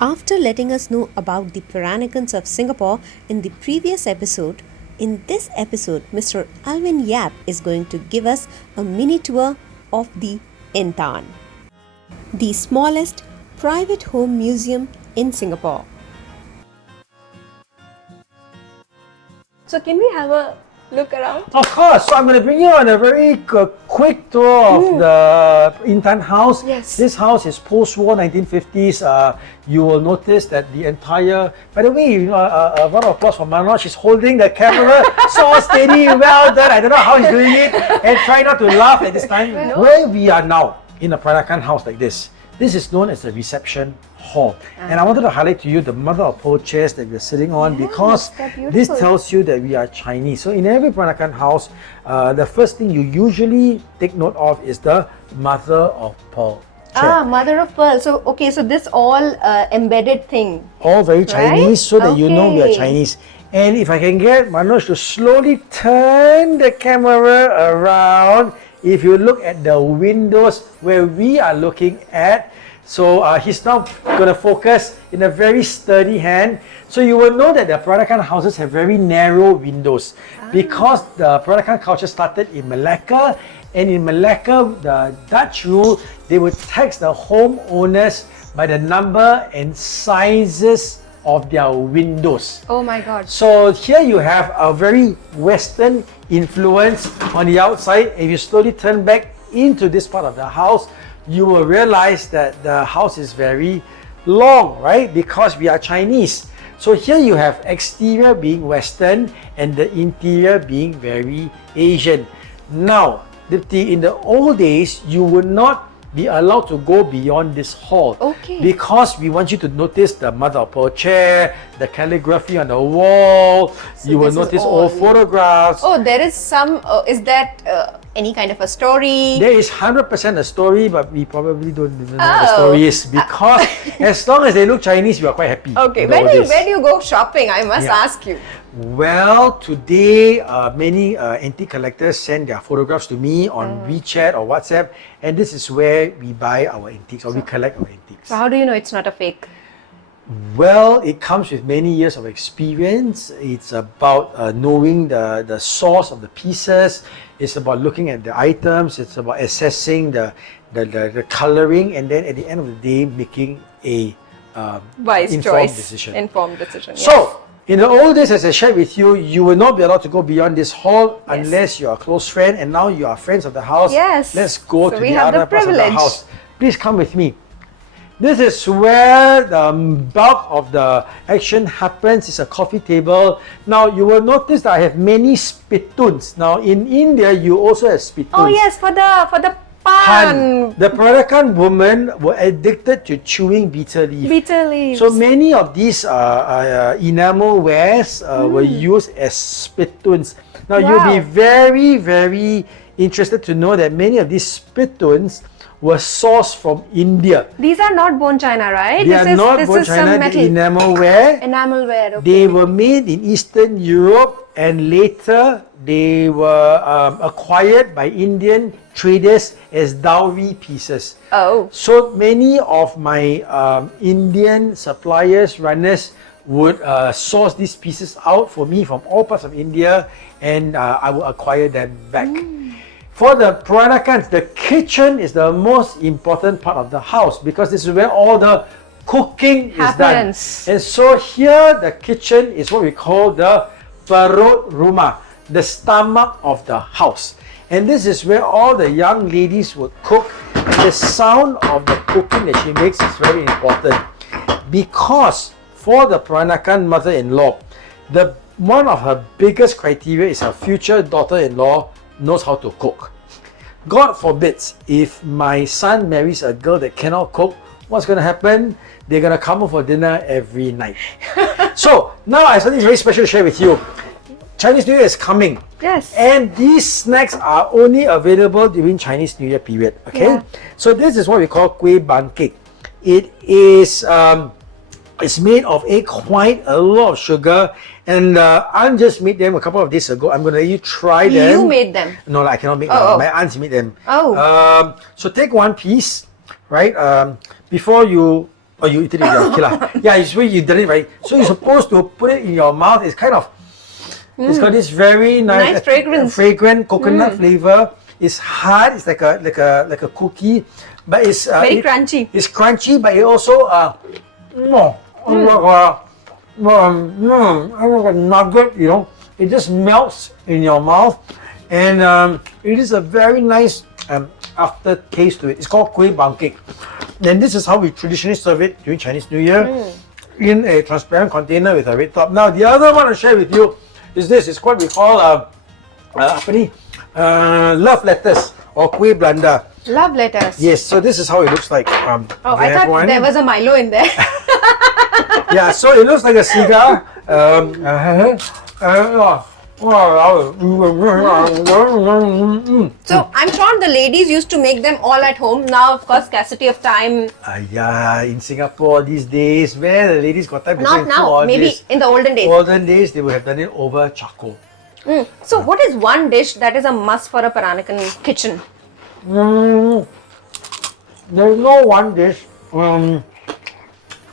After letting us know about the Peranakans of Singapore in the previous episode, in this episode, Mr. Alvin Yapp is going to give us a mini tour of the Intan, the smallest private home museum in Singapore. So can we have a look around? Of course. So I'm going to bring you on a very quick tour of the Intan house. Yes. This house is post-war 1950s. You will notice that the entire... By the way, a round of applause for Manoj. She's holding the camera so steady. Well done. I don't know how he's doing it. And try not to laugh at this time. Where we are now, in a Peranakan house like this, this is known as the reception hall. And I wanted to highlight to you the mother of pearl chairs that we're sitting on because this tells you that we are Chinese. So in every Peranakan house, the first thing you usually take note of is the mother of pearl chair. Mother of pearl. So, okay, so this all embedded thing. All very Chinese, right? so that you know we are Chinese. And if I can get Manoj to slowly turn the camera around, if you look at the windows where we are looking at, so he's now going to focus in a very sturdy hand. So you will know that the Peranakan houses have very narrow windows because the Peranakan culture started in Malacca, and in Malacca, the Dutch rule, they would tax the homeowners by the number and sizes of their windows. Oh my God. So here you have a very Western influence on the outside. If you slowly turn back into this part of the house, you will realize that the house is very long, right? Because we are Chinese. So here you have exterior being Western and the interior being very Asian. Now, Deepti, in the old days, you would not be allowed to go beyond this hall. Okay. Because we want you to notice the mother of pearl chair, the calligraphy on the wall. So you will notice old photographs. Oh, there is some, is that any kind of a story? There is 100% a story, but we probably don't even know what the story is because as long as they look Chinese, we are quite happy. Okay, where do you go shopping? I must ask you. Well, today many antique collectors send their photographs to me on WeChat or WhatsApp, and this is where we buy our antiques or we collect our antiques. So how do you know it's not a fake? Well, it comes with many years of experience. It's about knowing the source of the pieces. It's about looking at the items. It's about assessing the coloring, and then at the end of the day, making a informed decision. Informed decision. Yes. So, in the old days, as I shared with you, you will not be allowed to go beyond this hall unless you're a close friend, and now you are friends of the house. Yes. Let's go to we the have other the parts of the privilege. house. Please come with me. This is where the bulk of the action happens. It's a coffee table. Now, you will notice that I have many spittoons. Now, in India, you also have spittoons. Oh yes, for the pan. The Peranakan women were addicted to chewing bitter leaf. Bitter leaves. So many of these enamel wares were used as spittoons. Now you'll be very, very interested to know that many of these spittoons were sourced from India. These are not bone china, right? They are not bone china, the enamel ware. Enamel ware, okay. They were made in Eastern Europe and later they were acquired by Indian traders as dowry pieces. Oh. So many of my Indian suppliers, runners would source these pieces out for me from all parts of India, and I will acquire them back. For the Peranakans, the kitchen is the most important part of the house because this is where all the cooking is done. And so here, the kitchen is what we call the perut rumah, the stomach of the house. And this is where all the young ladies would cook. And the sound of the cooking that she makes is very important because for the Peranakan mother-in-law, one of her biggest criteria is her future daughter-in-law knows how to cook. God forbids, if my son marries a girl that cannot cook, what's going to happen? They're going to come home for dinner every night. So now I have something very special to share with you. Chinese New Year is coming. Yes. And these snacks are only available during Chinese New Year period. Okay. Yeah. So this is what we call kueh bun cake. It is it's made of egg white, a lot of sugar, and Aunt just made them a couple of days ago. I'm going to let you try them. You made them? No, I cannot make them. My aunts made them. Oh. So take one piece, right? Before you Oh, you eat it, okay lah. Yeah, it's where you did it, right? So you're supposed to put it in your mouth. It's kind of, it's got this very nice fragrance. fragrant coconut flavor. It's hard. It's like a cookie, but it's Very crunchy. It's crunchy, but it also like a nugget. You know, it just melts in your mouth, and it is a very nice aftertaste to it. It's called kueh bangkit. And this is how we traditionally serve it during Chinese New Year in a transparent container with a red top. Now, the other one I'll share with you is this. It's what we call love letters or kueh belanda. Love letters. Yes, so this is how it looks like. I thought there was a Milo in there. Yeah, so it looks like a cigar. So I'm sure the ladies used to make them all at home. Now, of course, scarcity of time. Yeah, in Singapore these days, where the ladies got time to Not do now. all Maybe this. in the olden days. Olden days, they would have done it over charcoal. So, what is one dish that is a must for a Peranakan kitchen? There's no one dish.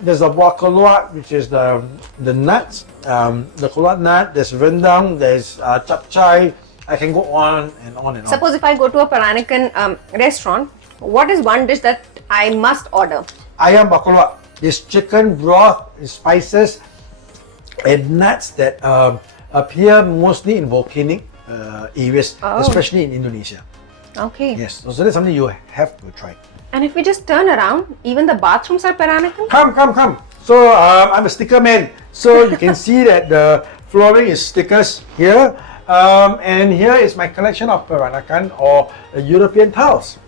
There's the buah keluak, which is the nuts, the keluak nut. There's rendang. There's chapchai. I can go on and on and on. Suppose if I go to a Peranakan restaurant, what is one dish that I must order? Ayam buah keluak is chicken broth, spices, and nuts that appear mostly in volcanic areas, especially in Indonesia. Okay. Yes, so that's something you have to try. And if we just turn around, even the bathrooms are Peranakan? Come. So I'm a sticker man. So you can see that the flooring is stickers here. And here is my collection of Peranakan or European tiles.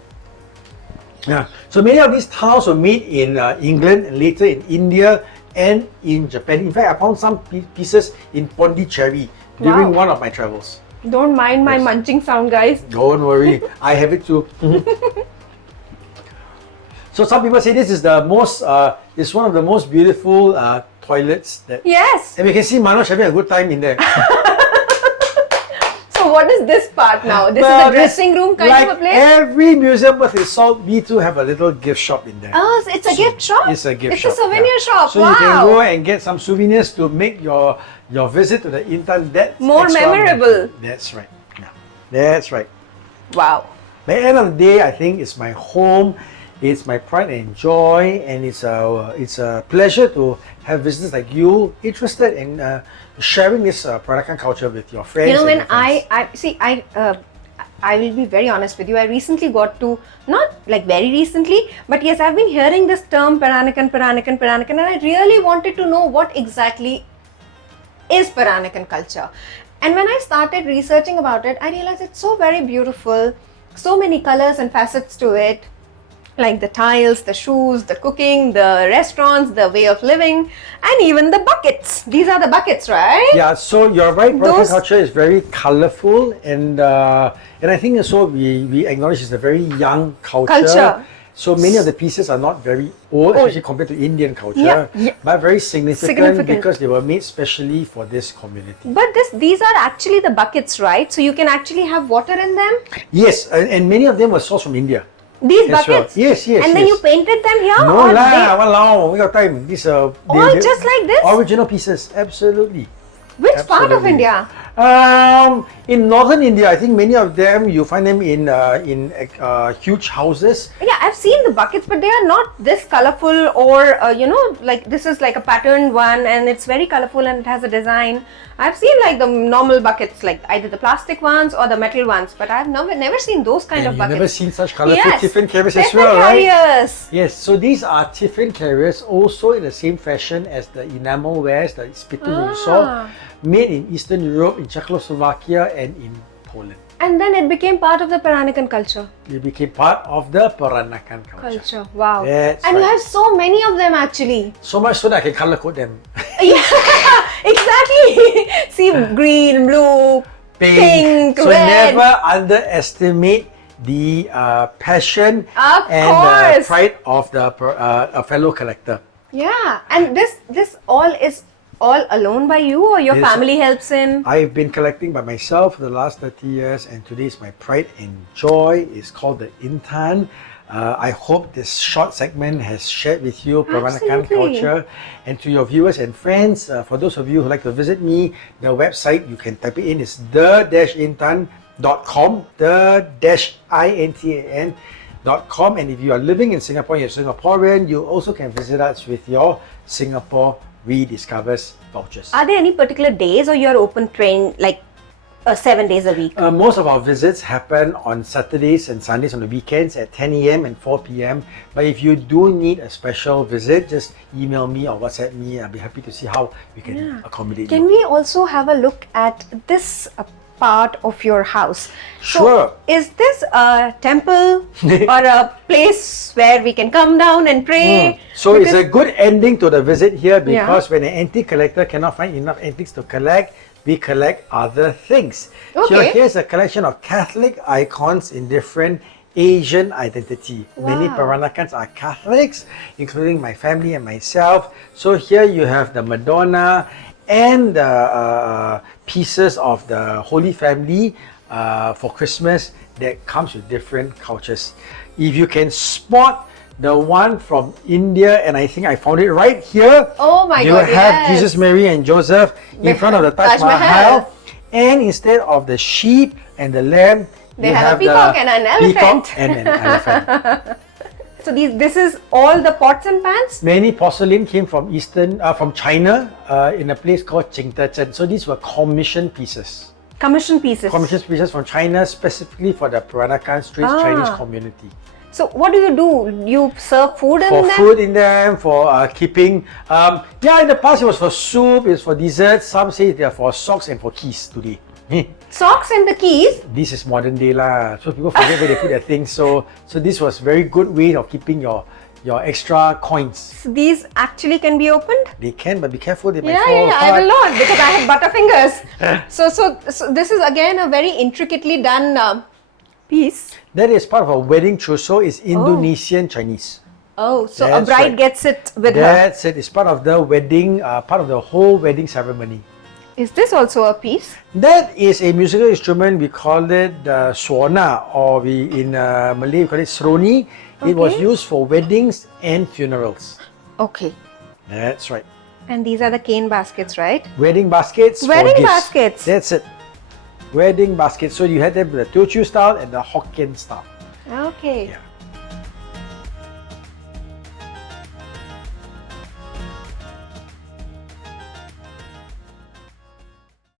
Yeah. So many of these tiles were made in England and later in India and in Japan. In fact, I found some pieces in Pondicherry during one of my travels. Don't mind my munching sound, guys. Don't worry, I have it too. So some people say this is the most, it's one of the most beautiful toilets that. Yes. And we can see Manoj having a good time in there. So what is this part now? This is a dressing room kind of a place? Every museum worth its salt, we too have a little gift shop in there. Oh, so it's a gift shop? It's a gift shop. It's a souvenir shop. So wow. you can go and get some souvenirs to make your visit to the Intan that more memorable. That's right. Yeah. That's right. Wow. At the end of the day, I think it's my home. It's my pride and joy, and it's a pleasure to have visitors like you interested in sharing this Peranakan culture with your friends. You know, when I will be very honest with you. I recently got to, not like very recently, but yes, I've been hearing this term Peranakan, and I really wanted to know what exactly is Peranakan culture. And when I started researching about it, I realized it's so very beautiful, so many colors and facets to it. Like the tiles, the shoes, the cooking, the restaurants, the way of living, and even the buckets. These are the buckets, right? Yeah, so you're right. Peranakan culture is very colorful, and I think also we acknowledge it's a very young culture. So many of the pieces are not very old, especially compared to Indian culture, but very significant because they were made specially for this community. But these are actually the buckets, right? So you can actually have water in them? Yes, and many of them were sourced from India. These buckets? Yes. And then you painted them here? No lah, walao, we got time. These are all just like this? Original pieces, absolutely. Which part of India? In northern India, I think many of them you find them in huge houses. Yeah, I've seen the buckets, but they are not this colorful, or like this is like a patterned one, and it's very colorful and it has a design. I've seen like the normal buckets, like either the plastic ones or the metal ones, but I've never seen those kind of buckets. You've never seen such colorful tiffin carriers as well, right? Yes, so these are tiffin carriers, also in the same fashion as the enamel wares, the spittoon you saw, made in Eastern Europe, in Czechoslovakia and in Poland. And then it became part of the Peranakan culture. It became part of the Peranakan culture. Wow. That's and you have so many of them actually. So much so that I can color code them. Yeah, exactly. See, green, blue, pink, so red. never underestimate the passion and the pride of the a fellow collector. Yeah, and this all is all alone by you, or your family helps in? I've been collecting by myself for the last 30 years, and today is my pride and joy. It's called the Intan. I hope this short segment has shared with you Peranakan Absolutely. culture, and to your viewers and friends, for those of you who like to visit me, the website you can type it in is the-intan.com, the-intan.com, and if you are living in Singapore, you're Singaporean, you also can visit us with your Singapore Rediscovers vouchers. Are there any particular days or you're open 7 days a week? Most of our visits happen on Saturdays and Sundays on the weekends at 10 a.m. and 4 p.m. But if you do need a special visit, just email me or WhatsApp me. I'll be happy to see how we can accommodate Can you. we also have a look at this part of your house? Sure. So, is this a temple or a place where we can come down and pray? So it's a good ending to the visit here because when an antique collector cannot find enough antiques to collect, we collect other things. So Okay. here's a collection of Catholic icons in different Asian identity. Many Peranakans are Catholics, including my family and myself. So here you have the Madonna and the pieces of the Holy Family for Christmas that comes with different cultures. If you can spot the one from India, and I think I found it right here. Oh my you God, have yes. Jesus, Mary and Joseph in front of the Taj Taj Mahal. Mahal. And instead of the sheep and the lamb, They you have a the peacock and an peacock elephant. and an elephant. So this is all the pots and pans? Many porcelain came from from China in a place called Qingdezhen. So these were commissioned pieces. Commission pieces. Commissioned pieces from China specifically for the Peranakan Straits Chinese community. So what do? You serve food in For them? food in them, for keeping. In the past it was for soup, it's for desserts. Some say they are for socks and for keys today. Socks and the keys? This is modern day lah. So people forget where they put their things. So this was very good way of keeping your extra coins. So these actually can be opened? They can, but be careful. They might fall Yeah, I apart. will not because I have butterfingers. so this is again a very intricately done piece. That is part of a wedding trousseau. It's Indonesian Chinese. Oh, so a That's bride right. gets it with her. That's it. It's part of the wedding, part of the whole wedding ceremony. Is this also a piece? That is a musical instrument. We call it the Sauna, or in Malay we call it sroni. It was Okay. used for weddings and funerals. Okay. That's right. And these are the cane baskets, right? Wedding baskets. for Wedding gifts. baskets. That's it. Wedding baskets. So you had them the Teochew style and the Hokkien style. Okay. Yeah.